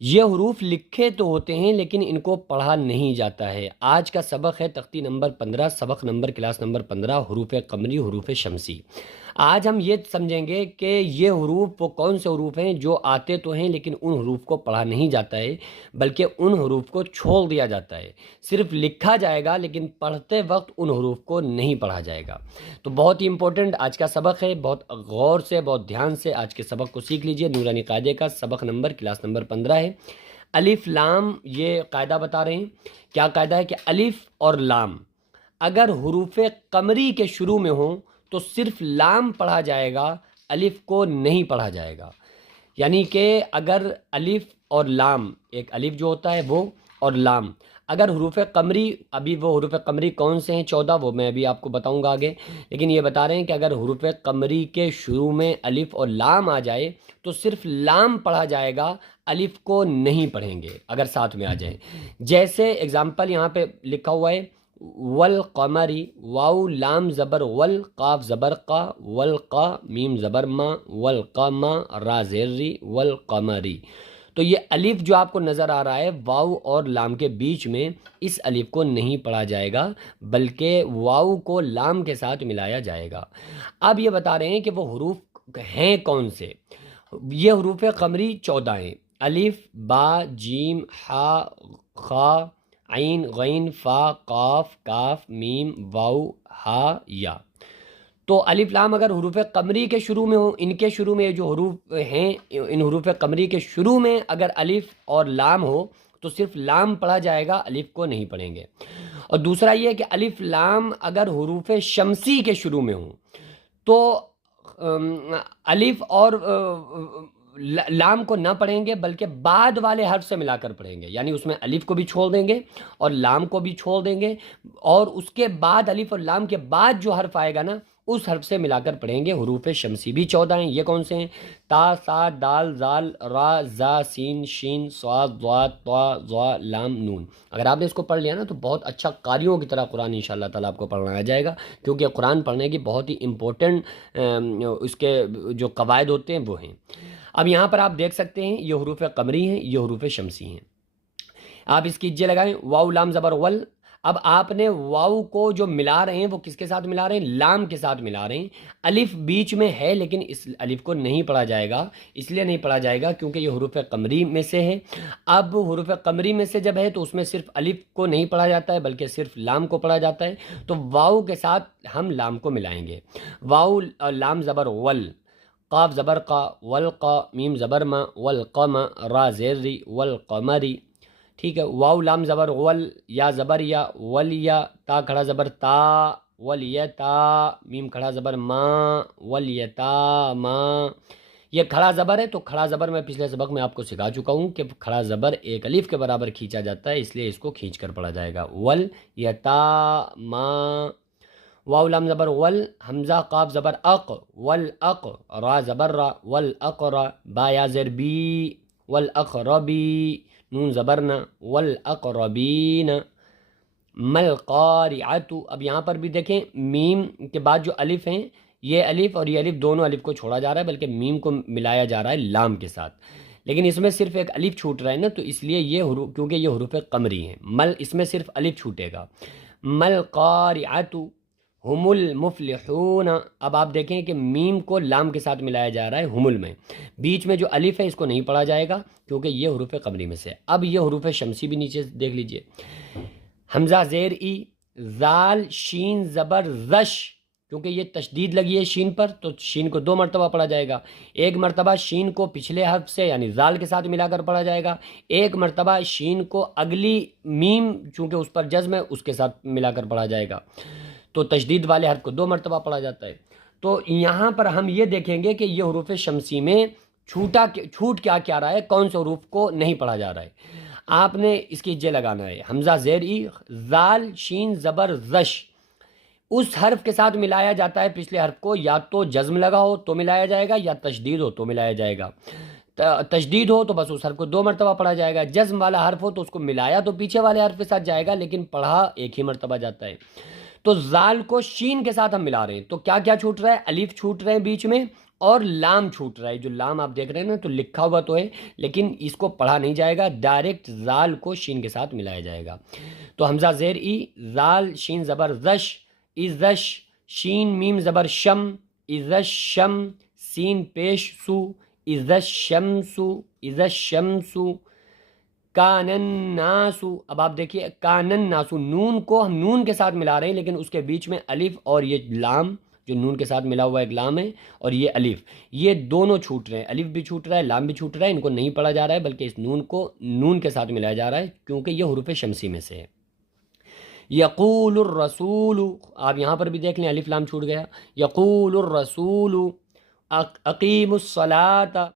یہ حروف لکھے تو ہوتے ہیں لیکن ان کو پڑھا نہیں جاتا ہے۔ آج کا سبق ہے تختی نمبر 15، سبق نمبر کلاس نمبر 15، حروف قمری، حروف شمسی۔ آج ہم یہ سمجھیں گے کہ یہ حروف وہ کون سے حروف ہیں جو آتے تو ہیں لیکن ان حروف کو پڑھا نہیں جاتا ہے، بلکہ ان حروف کو چھوڑ دیا جاتا ہے۔ صرف لکھا جائے گا لیکن پڑھتے وقت ان حروف کو نہیں پڑھا جائے گا۔ تو بہت ہی امپورٹنٹ آج کا سبق ہے، بہت غور سے، بہت دھیان سے آج کے سبق کو سیکھ لیجئے۔ نورانی قاعدے کا سبق نمبر کلاس نمبر 15 ہے۔ الف لام، یہ قاعدہ بتا رہے ہیں۔ کیا قاعدہ ہے کہ الف اور لام اگر حروف قمری کے شروع میں ہوں تو صرف لام پڑھا جائے گا، الف کو نہیں پڑھا جائے گا۔ یعنی کہ اگر الف اور لام، ایک الف جو ہوتا ہے وہ اور لام، اگر حروف قمری، ابھی وہ حروف قمری کون سے ہیں 14، وہ میں ابھی آپ کو بتاؤں گا آگے، لیکن یہ بتا رہے ہیں کہ اگر حروف قمری کے شروع میں الف اور لام آ جائے تو صرف لام پڑھا جائے گا، الف کو نہیں پڑھیں گے اگر ساتھ میں آ جائے۔ جیسے اگزامپل یہاں پہ لکھا ہوا ہے والقمری، واو لام زبر ول، قاف زبر قا، والقا میم زبر ما، والقما را زیر ری، والقمری۔ تو یہ الف جو آپ کو نظر آ رہا ہے واو اور لام کے بیچ میں، اس الف کو نہیں پڑھا جائے گا بلکہ واو کو لام کے ساتھ ملایا جائے گا۔ اب یہ بتا رہے ہیں کہ وہ حروف ہیں کون سے۔ یہ حروف قمری 14 ہیں: الف، با، جیم، ہا، خا، عین، غین، فا، قاف، کاف، میم، واو، ہا، یا۔ تو الف لام اگر حروف قمری کے شروع میں ہوں، ان کے شروع میں جو حروف ہیں، ان حروف قمری کے شروع میں اگر الف اور لام ہو تو صرف لام پڑھا جائے گا، الف کو نہیں پڑھیں گے۔ اور دوسرا یہ کہ الف لام اگر حروف شمسی کے شروع میں ہوں تو الف اور لام کو نہ پڑھیں گے بلکہ بعد والے حرف سے ملا کر پڑھیں گے، یعنی اس میں الف کو بھی چھوڑ دیں گے اور لام کو بھی چھوڑ دیں گے، اور اس کے بعد الف اور لام کے بعد جو حرف آئے گا نا اس حرف سے ملا کر پڑھیں گے۔ حروف شمسی بھی 14 ہیں۔ یہ کون سے ہیں؟ تا، سا، دال، زال، را، زا، سین، شین، صاد، ضاد، طا، ظا، لام، نون۔ اگر آپ نے اس کو پڑھ لیا نا تو بہت اچھا قاریوں کی طرح قرآن انشاءاللہ تعالیٰ آپ کو پڑھنا آ جائے گا، کیونکہ قرآن پڑھنے کی بہت ہی امپورٹنٹ اس کے جو قواعد ہوتے ہیں وہ ہیں۔ اب یہاں پر آپ دیکھ سکتے ہیں یہ حروف قمری ہیں، یہ حروف شمسی ہیں۔ آپ اس کی جے لگائیں، واو لام زبر ول۔ اب آپ نے واو کو جو ملا رہے ہیں وہ کس کے ساتھ ملا رہے ہیں؟ لام کے ساتھ ملا رہے ہیں۔ الف بیچ میں ہے لیکن اس الف کو نہیں پڑھا جائے گا، اس لیے نہیں پڑھا جائے گا کیونکہ یہ حروف قمری میں سے ہے۔ اب حروف قمری میں سے جب ہے تو اس میں صرف الف کو نہیں پڑھا جاتا ہے بلکہ صرف لام کو پڑھا جاتا ہے، تو واو کے ساتھ ہم لام کو ملائیں گے۔ واو لام زبر ول، قاف زبر قا، والقا میم زبر ما، والقم را زیر ری، والقمری۔ ٹھیک ہے، واو لام زبر ول، یا زبر یا، ولیا، تا کھڑا زبر تا، ولیتا میم کھڑا زبر ما، ولیتا ما۔ یہ کھڑا زبر ہے تو کھڑا زبر میں پچھلے سبق میں آپ کو سکھا چکا ہوں کہ کھڑا زبر ایک الف کے برابر کھینچا جاتا ہے، اس لیے اس کو کھینچ کر پڑھا جائے گا۔ ول یتا ما، واو لام زبر ول، حمزہ قاف زبر اق، والاق، را زبر را، والاقرا، با یا زیر بی، والاقربی، نون زبرنا، والاقربین، مل قارعۃ۔ اب یہاں پر بھی دیکھیں میم کے بعد جو الف ہیں، یہ الف اور یہ الف دونوں الف کو چھوڑا جا رہا ہے بلکہ میم کو ملایا جا رہا ہے لام کے ساتھ، لیکن اس میں صرف ایک الف چھوٹ رہا ہے نا، تو اس لیے یہ حروف، کیونکہ یہ حروف قمری ہیں، مل اس میں صرف الف چھوٹے گا۔ مل قارعۃ ہم المفلحون۔ اب آپ دیکھیں کہ میم کو لام کے ساتھ ملایا جا رہا ہے ہمل میں، بیچ میں جو الف ہے اس کو نہیں پڑھا جائے گا کیونکہ یہ حروف قمری میں سے۔ اب یہ حروف شمسی بھی نیچے دیکھ لیجئے، حمزہ زیر ای، زال شین زبر زش، کیونکہ یہ تشدید لگی ہے شین پر تو شین کو 2 مرتبہ پڑھا جائے گا۔ ایک مرتبہ شین کو پچھلے حرف سے یعنی زال کے ساتھ ملا کر پڑھا جائے گا، ایک مرتبہ شین کو اگلی میم چونکہ اس پر جزم ہے اس کے ساتھ ملا کر پڑھا جائے گا، تو تشدید والے حرف کو 2 مرتبہ پڑھا جاتا ہے۔ تو یہاں پر ہم یہ دیکھیں گے کہ یہ حروف شمسی میں چھوٹ کیا کیا رہا ہے، کون سے حروف کو نہیں پڑھا جا رہا ہے۔ آپ نے اس کی جے لگانا ہے، حمزہ زیر ای، زال شین زبر زش، اس حرف کے ساتھ ملایا جاتا ہے پچھلے حرف کو، یا تو جزم لگا ہو تو ملایا جائے گا یا تشدید ہو تو ملایا جائے گا۔ تشدید ہو تو بس اس حرف کو 2 مرتبہ پڑھا جائے گا، جزم والا حرف ہو تو اس کو ملایا تو پیچھے والے حرف کے ساتھ جائے گا لیکن پڑھا ایک ہی مرتبہ جاتا ہے۔ تو زال کو شین کے ساتھ ہم ملا رہے ہیں تو کیا کیا چھوٹ رہا ہے؟ الف چھوٹ رہے ہیں بیچ میں، اور لام چھوٹ رہا ہے. جو لام آپ دیکھ رہے ہیں نا تو لکھا ہوا تو ہے لیکن اس کو پڑھا نہیں جائے گا, ڈائریکٹ زال کو شین کے ساتھ ملایا جائے گا. تو حمزہ زیر ای, زال شین زبر زش, ازش, شین میم زبر شم, ازش شم, سین پیش سو, ازش شمسو, ازش شمسو, کانن ناسو. اب آپ دیکھیے کانن ناسو, نون کو ہم نون کے ساتھ ملا رہے ہیں لیکن اس کے بیچ میں الف اور یہ لام جو نون کے ساتھ ملا ہوا ایک لام ہے اور یہ الف, یہ دونوں چھوٹ رہے ہیں, الف بھی چھوٹ رہا ہے لام بھی چھوٹ رہا ہے. ان کو نہیں پڑھا جا رہا ہے بلکہ اس نون کو نون کے ساتھ ملایا جا رہا ہے کیونکہ یہ حروف شمسی میں سے ہے. یقول الرسول, آپ یہاں پر بھی دیکھ لیں الف لام چھوٹ گیا. یقول الرسول اقیم الصلاۃ,